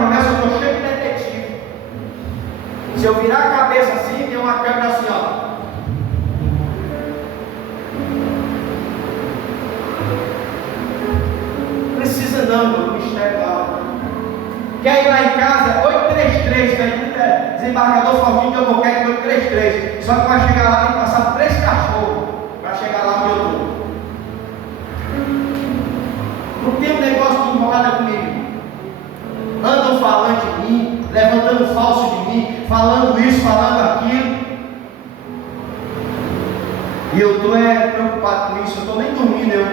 ministério lá. Quer ir lá em casa, 833, desembargador Faldinho de Albuquerque, 833. Só que vai chegar lá, tem que passar por 3 cachorros para chegar lá onde eu estou. Não tem um negócio de enrolada comigo. Andam falando de mim, levantando falso de mim, falando isso, falando aquilo. E eu estou preocupado com isso, eu estou nem dormindo, eu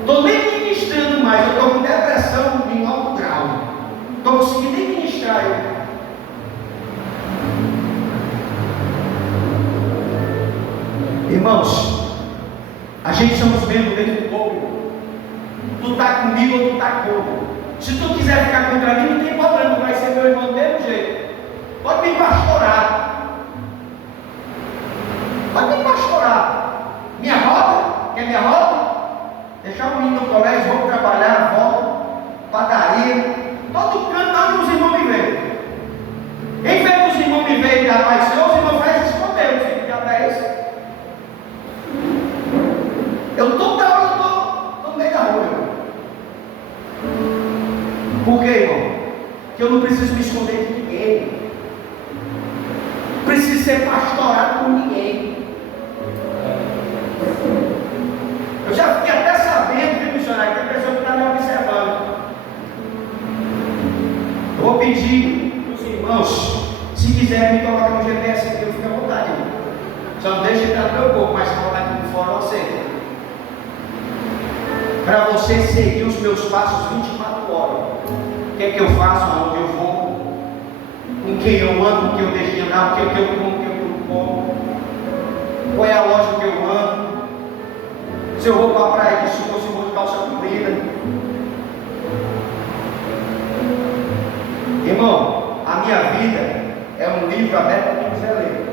estou nem ministrando mais, eu estou com depressão em alto grau. Não estou conseguindo nem ministrar eu. Irmãos, a gente somos membros dentro do corpo. Tu está comigo ou tu está comigo. Se tu quiser ficar contra mim, não tem problema, tu vai ser meu irmão do mesmo jeito. Pode me pastorar. Pode me pastorar. Minha rota? Quer minha rota? Deixar o menino no colégio, vamos trabalhar, volta, padaria, todo canto onde os irmãos me veem. Em vez dos irmãos me veem da paz do Senhor, os irmãos fazem esconder, filho, que diabo é esse? Eu toda hora estou no meio da rua, irmão. Por quê, irmão? Que eu não preciso me esconder de ninguém. Preciso ser pastorado por ninguém. Eu já fiquei até sabendo, viu, missionário, que tem pessoa que está me observando. Eu vou pedir para os irmãos, se quiserem me colocar no GPS aqui, eu fico à vontade. Só não deixe entrar no meu corpo, mas se colocar aqui por fora, eu aceito. Para você seguir os meus passos 24 horas. O que é que eu faço, aonde eu vou, com quem eu ando, com quem eu deixo de andar, o que é que eu como, o que é que eu não como, qual é a loja que eu ando, se eu vou para a praia de sul ou se eu vou de calça comprida. Irmão, a minha vida é um livro aberto para quem quiser ler.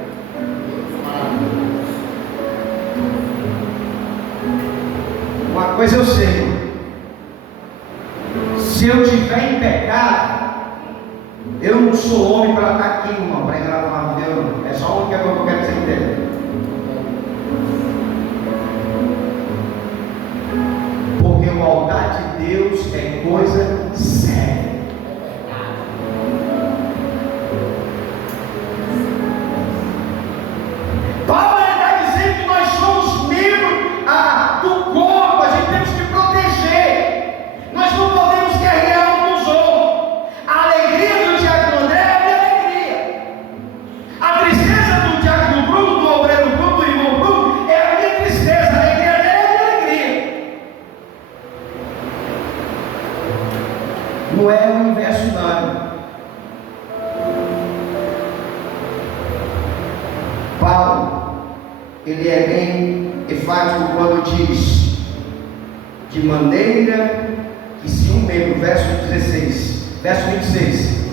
Uma coisa eu sei: se eu estiver em pecado, eu não sou homem para estar aqui, irmão, para enganar a palavra de Deus. É só uma coisa que eu quero que você entenda. Porque o altar de Deus é coisa séria. Paulo está dizendo que nós somos membros do corpo, a gente temos que proteger. Nós não podemos guerrear um com os outros. A alegria do diácono André é a minha alegria. A tristeza do diácono Bruno, do obreiro Bruno, do irmão Bruno, é a minha tristeza. A alegria dele é a minha alegria. Não é o inverso, não. Paulo, ele é bem enfático quando diz: de maneira que se um membro, verso 26,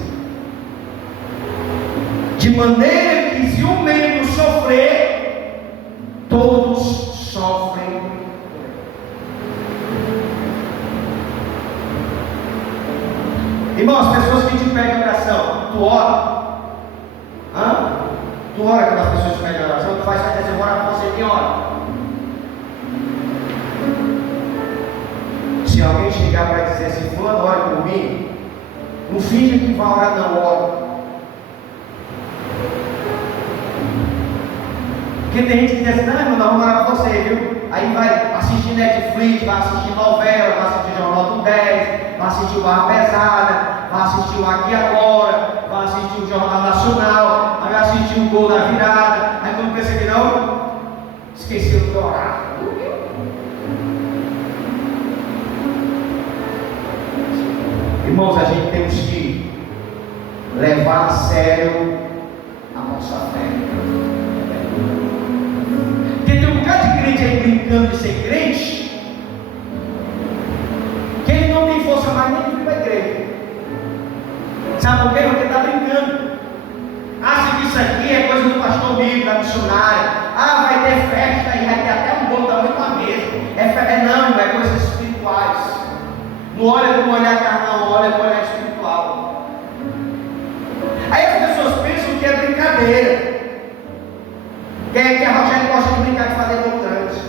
de maneira que se um membro sofrer, todos sofrem. Irmão, as pessoas que te pedem oração, tu ora? Tu ora quando as pessoas te pedem oração, tu faz dizer, eu vou orar por você, quem ora? Se alguém chegar para dizer assim, fulano, ora por mim, não finge que vai orar, não, ora. Porque tem gente que diz assim, não, irmão, nós vamos orar por você, viu? Aí vai assistir Netflix, vai assistir novela, vai assistir Jornal do 10, vai assistir o Barra Pesada, vai assistir o Aqui Agora, vai assistir o Jornal Nacional, vai assistir o Gol da Virada. Aí quando pensa que não, esqueceu de orar. Irmãos, a gente temos que levar a sério a nossa fé. Porque tem um bocado de crente aí brincando de ser crente, que ele não tem força mais nem de vir para a igreja. Sabe por quê? Porque está brincando. Acha que isso aqui é coisa do pastor Bico, da missionária. Vai ter festa e vai ter até um bom tamanho para a mesa. Não, é coisas espirituais. Não olha com olhar carnal, olha com olhar espiritual. Aí as pessoas pensam que é brincadeira. Que a Rogéria gosta de brincar de fazer voltante.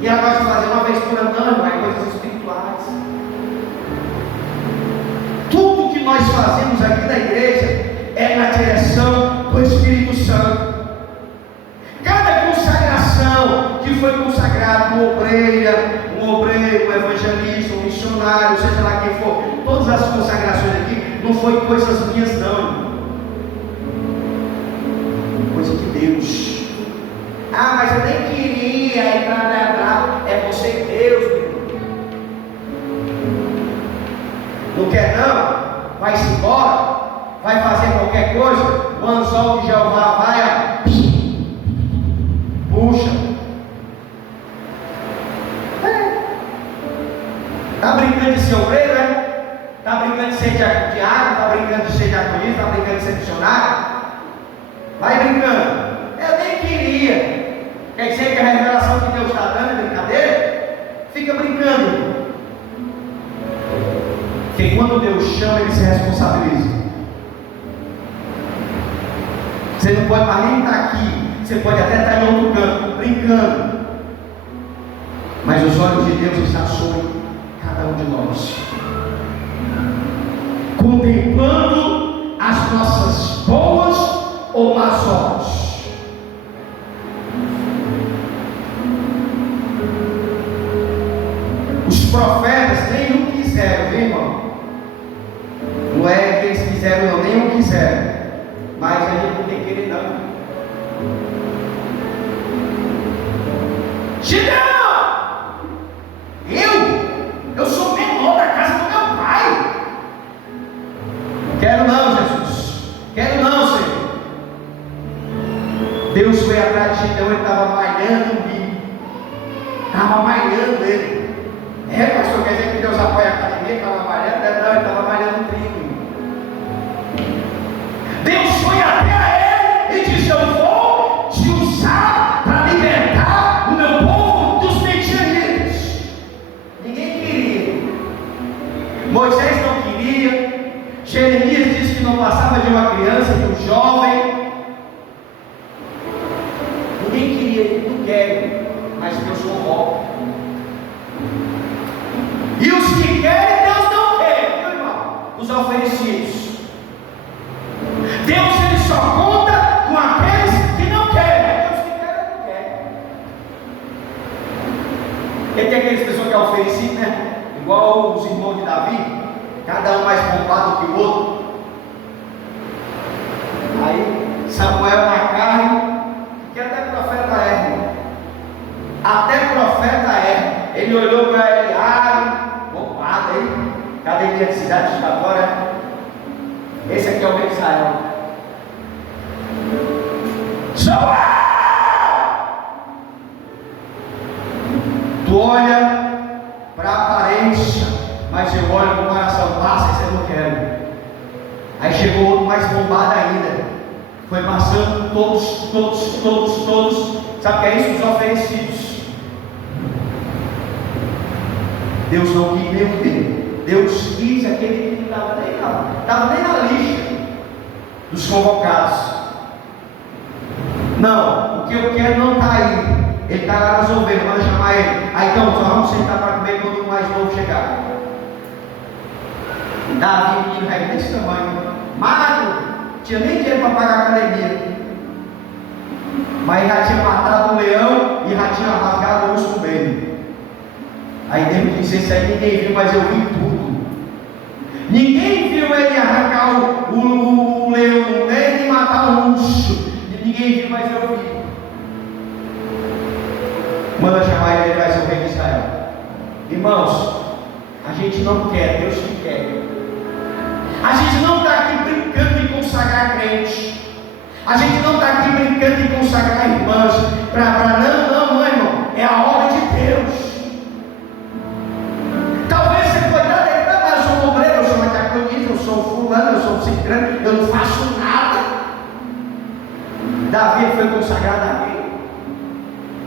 E ela gosta de fazer uma vez por ano, é coisas espirituais. fazemos aqui na igreja é na direção do Espírito Santo. Cada consagração que foi consagrado, um obreiro, um evangelista, um missionário, seja lá quem for, todas as consagrações aqui não foi coisas minhas não, coisa de Deus. Ah, mas eu nem queria entrar, é você e Deus, meu irmão. Não quer não? Vai-se embora, vai fazer qualquer coisa, o anzol de Jeová vai, puxa. Está brincando de ser obreiro, né? Está brincando de ser diácono, está brincando de ser diaconista, está brincando de ser missionário? Vai brincando. Eu nem queria. Quer dizer que a revelação que Deus está dando é brincadeira? Fica brincando. Porque quando Deus chama, Ele se responsabiliza. Você não pode mais nem estar aqui. Você pode até estar em outro canto, brincando. Mas os olhos de Deus estão sobre cada um de nós, contemplando as nossas boas ou más obras. Os profetas nem o quiseram, viu, irmão? Não é que eles quiseram, não, nem o quiseram, mas a gente não tem que querer, não. Gideão! Eu sou menor da casa do meu pai. Quero não, Jesus. Quero não, Senhor. Deus foi atrás de Gideão, ele estava malhando o milho. Estava malhando ele. Pastor, quer dizer que Deus apoia a academia? Estava malhando? Não, ele estava malhando o trigo. Deus foi até ele e disse: eu vou te usar para libertar o meu povo dos medianitas. Ninguém queria. Moisés não queria. Jeremias disse que não passava de uma criança, de um jovem. Ninguém queria, não quer, mas Deus convoca. E os que querem, Deus não quer, meu irmão? Os oferecidos. Deus, Ele só conta com aqueles que não querem. Deus que quer, não quer. E tem aqueles pessoas que é oferecido, né? Igual os irmãos de Davi, cada um mais bombado que o outro. Aí Samuel na carne, que até profeta é, irmão. Até profeta é. Ele olhou para ele, bombado aí, academia de cidade de Batória. Esse aqui é o rei de Israel. Samuel! Tu olha para a aparência, mas eu olho para o coração. Passa, esse eu não quero. Aí chegou outro mais bombado ainda. Foi passando todos. Sabe o que é isso? Os oferecidos. Deus não quis nenhum dele. Deus quis aquele que não estava nem na lista dos convocados. Não, o que eu quero não está aí. Ele está lá nas ovelhas, manda chamar ele. Aí então, só vamos sentar para comer quando o mais novo chegar. Davi, menino velho desse tamanho, magro, tinha nem dinheiro para pagar a academia, mas já tinha matado um leão e já tinha rasgado o osso no meio. Aí Deus disse: esse aí ninguém viu, mas eu vi tudo. Ninguém viu ele arrancar o leão no meio e matar o urso. Ninguém viu, mas eu vi. Manda chamar ele, ele vai ser o rei de Israel. Irmãos, a gente não quer, Deus que quer. A gente não está aqui brincando em consagrar crente. A gente não está aqui brincando em consagrar irmãs. Não, irmão. É a obra de Deus. Talvez você pode estar declarando: eu sou um obreiro, eu sou uma diaconisa, eu sou fulano, eu sou um ciclano, eu não faço nada. Davi foi consagrado a rei.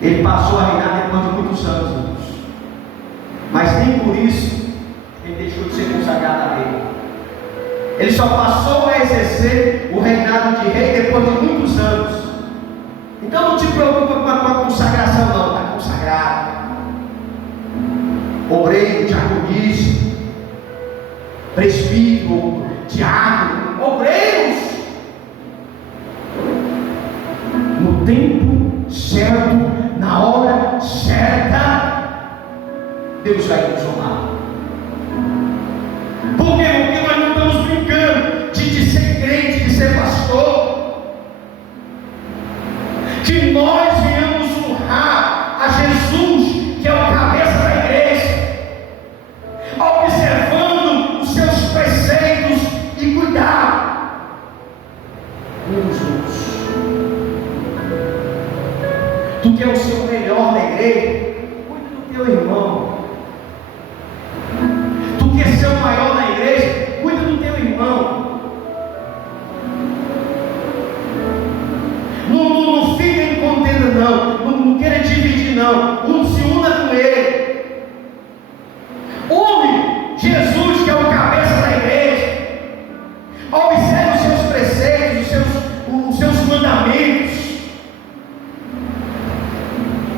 Ele passou a reinar depois de muitos anos. Mas nem por isso ele deixou de ser consagrado a rei. Ele só passou a exercer o reinado de rei depois de muitos anos. Então não te preocupa com a tua consagração, não. Está consagrado. Obreiro, diaconista. presbítero, diácono, obreiros. No tempo certo, na hora certa, Deus vai nos honrar. Por quê? Porque nós não estamos brincando de ser crente, de ser pastor. Que nós venhamos honrar a Jesus, que é o cabeça da igreja, observando os seus preceitos e cuidar uns dos outros. Tu quer o seu melhor na igreja? Cuide do teu irmão. Tu quer ser o maior na igreja? Cuide do teu irmão. Não fica em contenda, não queira dividir, não. Se una com ele. Honre Jesus, que é o cabeça da igreja. Observe os seus preceitos, os seus mandamentos.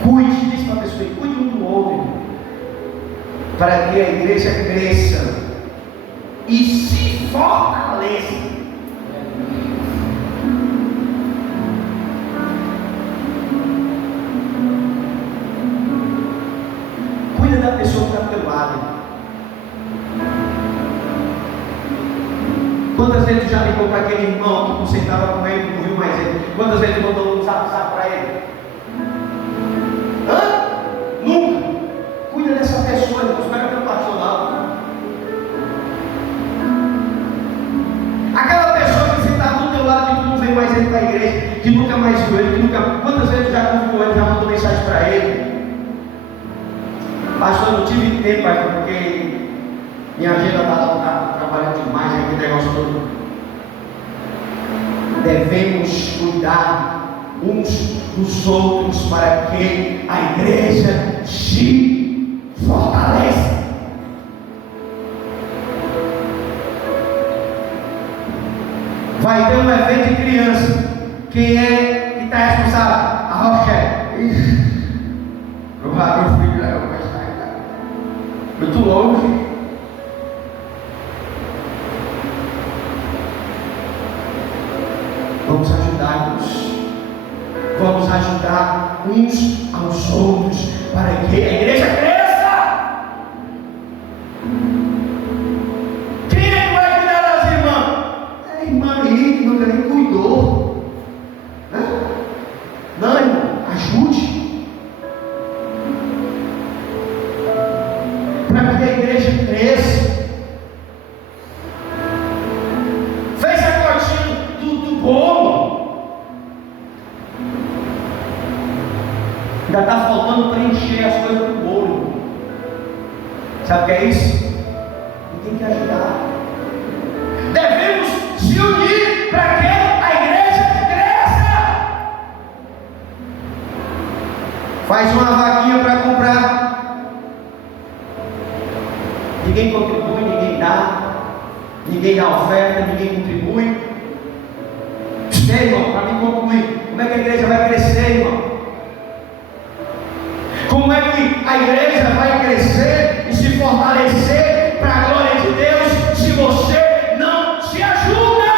Cuide, diz para a pessoa, cuide um do outro, para que a igreja cresça e se fortaleça. Cuida da pessoa que está do teu lado. Quantas vezes tu já ligou para aquele irmão que tu sentava com ele, não viu mais ele? Quantas vezes tu mandou um zap para ele? Nunca. Cuida dessa pessoa, irmão. Espera que eu pastor lá. Aquela pessoa que sentava do teu lado, que tu não vê mais ele para a igreja, que nunca mais viu ele, que nunca. Quantas vezes tu já convidou ele, já mandou mensagem para ele? Pastor, eu não tive tempo, porque minha agenda está trabalhando demais, aquele negócio todo. Devemos cuidar uns dos outros para que a igreja se fortaleça. Vai ter um evento de criança. Quem é que está responsável? A Rochelle. Meu filho vai estar muito longe. Vamos ajudar-nos. Vamos ajudar uns aos outros para que a igreja cresça. Quem é que vai cuidar das irmãs? É a irmã aí que nunca nem cuidou. Não, irmão, ajude. Para que a igreja cresça. Fez a cotinha do bolo. Ainda está faltando preencher as coisas do bolo. Sabe o que é isso? E tem que ajudar. Devemos se unir para que a igreja cresça. Faz uma vaquinha para comprar. Ninguém contribui, ninguém dá oferta, ninguém contribui. Ei, irmão, para mim concluir, como é que a igreja vai crescer, irmão? Como é que a igreja vai crescer e se fortalecer para a glória de Deus se você não se ajuda?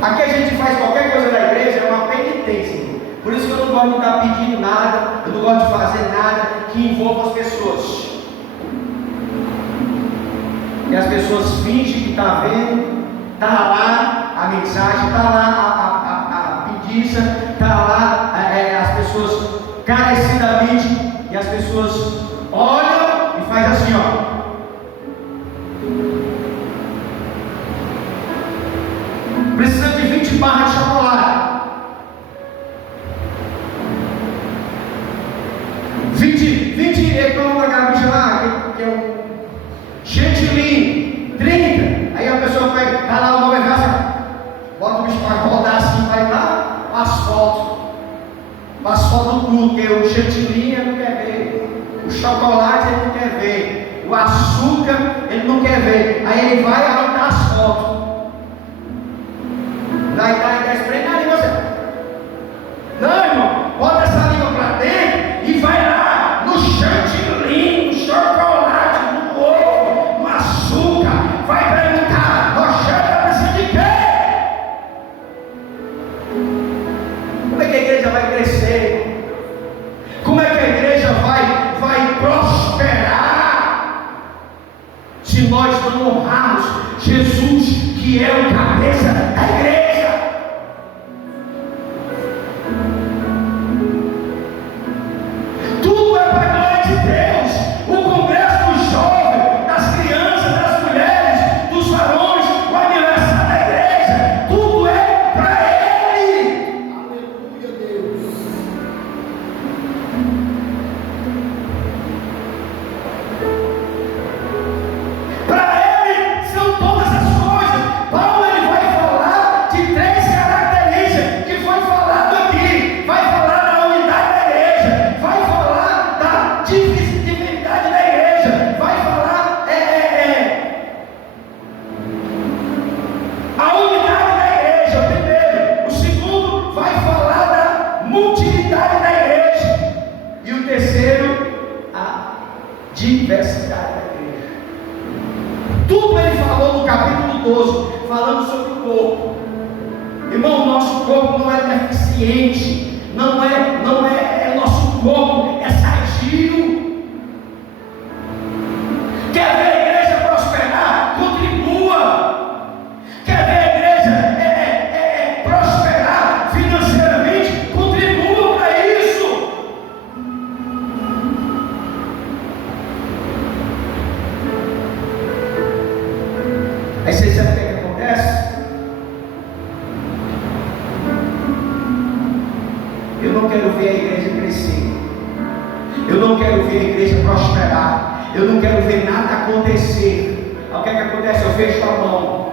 Aqui a gente faz qualquer coisa na igreja, é uma penitência. Por isso que eu não gosto de estar pedindo nada, eu não gosto de fazer nada que envolva as pessoas. E as pessoas fingem que está vendo, está lá a mensagem, está lá a pediça, está lá as pessoas carecidamente, e as pessoas olham e fazem assim, ó. Precisa de 20 barras de chocolate. 20 como aquela bicha lá, que é um chantilly, 30. Aí a pessoa vai, tá lá o nome bota o bicho para rodar assim, vai lá, asfalto tudo, porque o chantilly ele não quer ver, o chocolate ele não quer ver, o açúcar ele não quer ver. Aí ele vai arrancar asfalto. Daí dá espreme na língua. Não, irmão, bota essa língua para dentro e vai lá no chantilly, no que é o cabeça da igreja. Tudo é para a glória de Deus. O congresso dos jovens, das crianças, das mulheres, dos varões, o aniversário da igreja, tudo é para Ele. Aleluia, Deus. Para Ele são todas as coisas. Paulo ele vai falar de três características que foi falado aqui. Vai falar da unidade da igreja, vai falar da divindade da igreja, vai falar a unidade da igreja, o primeiro. O segundo vai falar da multiplicidade da igreja. E o terceiro, a diversidade da igreja. Tudo ele falou no capítulo 12, falando sobre o corpo. Irmão, o nosso corpo não é deficiente, não é nosso corpo é sadio. Quer ver a igreja prosperar? Contribua. Quer ver a igreja prosperar financeiramente? Contribua para isso. Aí você sabe o que acontece? Eu não quero ver a igreja crescer. Eu não quero ver a igreja prosperar. Eu não quero ver nada acontecer. Aí o que acontece? Eu fecho a mão.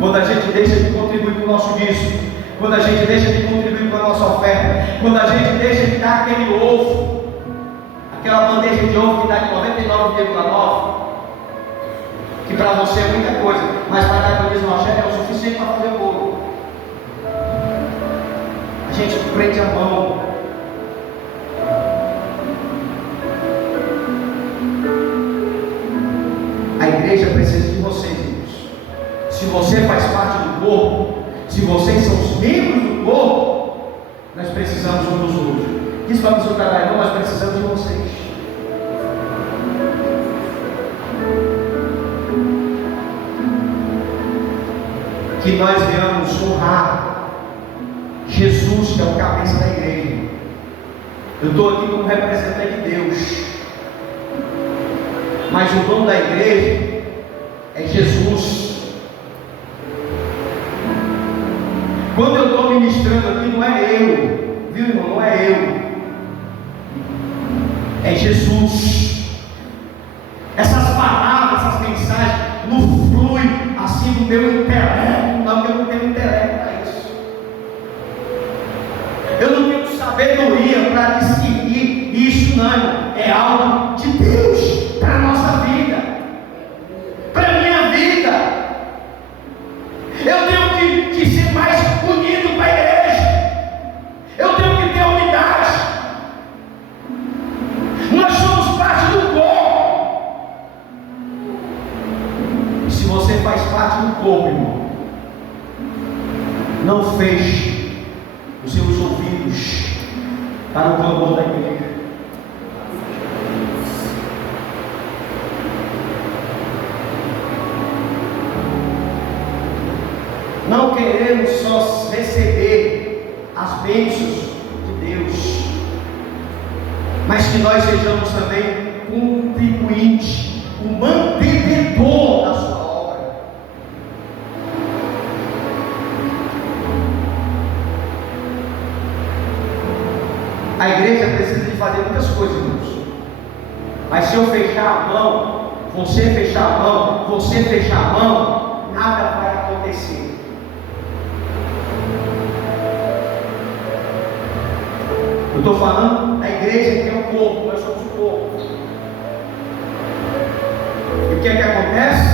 Quando a gente deixa de contribuir com o nosso dízimo, quando a gente deixa de contribuir com a nossa oferta, quando a gente deixa de dar aquele ovo, aquela bandeja de ovo que dá de 99,9, que para você é muita coisa, mas para dar para o é o suficiente para fazer o bolo. A gente prende a mão. A igreja precisa de você, Deus. Se você faz parte do corpo, se vocês são os membros do corpo, nós precisamos uns dos outros. Diz para a pessoa que está lá, nós precisamos de vocês. Que nós venhamos honrar Jesus, que é o cabeça da igreja. Eu estou aqui como representante de Deus, mas o dono da igreja é Jesus. Quando eu estou ministrando aqui, não é eu, viu, irmão? Não é eu, é Jesus. Essas palavras, essas mensagens não fluem assim do meu intelecto, não, eu não tenho intelecto para isso. Eu não tenho sabedoria para discernir isso, não. É algo de Deus para a nossa vida, para a minha vida. Eu tenho que ser mais unido com a igreja. Eu tenho que ter unidade. Nós somos parte do corpo. E se você faz parte do corpo, irmão, não feche os seus ouvidos para o clamor da igreja. Não queremos só receber as bênçãos de Deus, mas que nós sejamos também contribuinte, o mantenedor da sua obra. A igreja precisa de fazer muitas coisas, irmãos. Mas se eu fechar a mão, você fechar a mão, você fechar a mão, nada vai acontecer. Eu estou falando da igreja que é o corpo, nós somos o corpo. E o que é que acontece?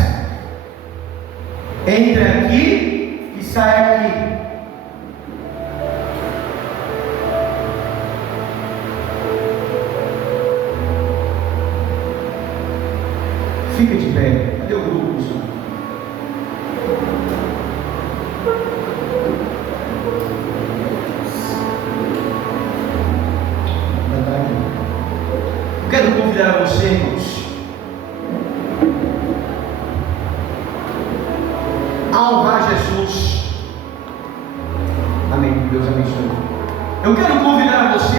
Entra aqui e sai aqui. Fica de pé. Cadê o grupo, pessoal? Quero convidar você, irmãos, a honrar Jesus. Amém. Deus abençoe. Eu quero convidar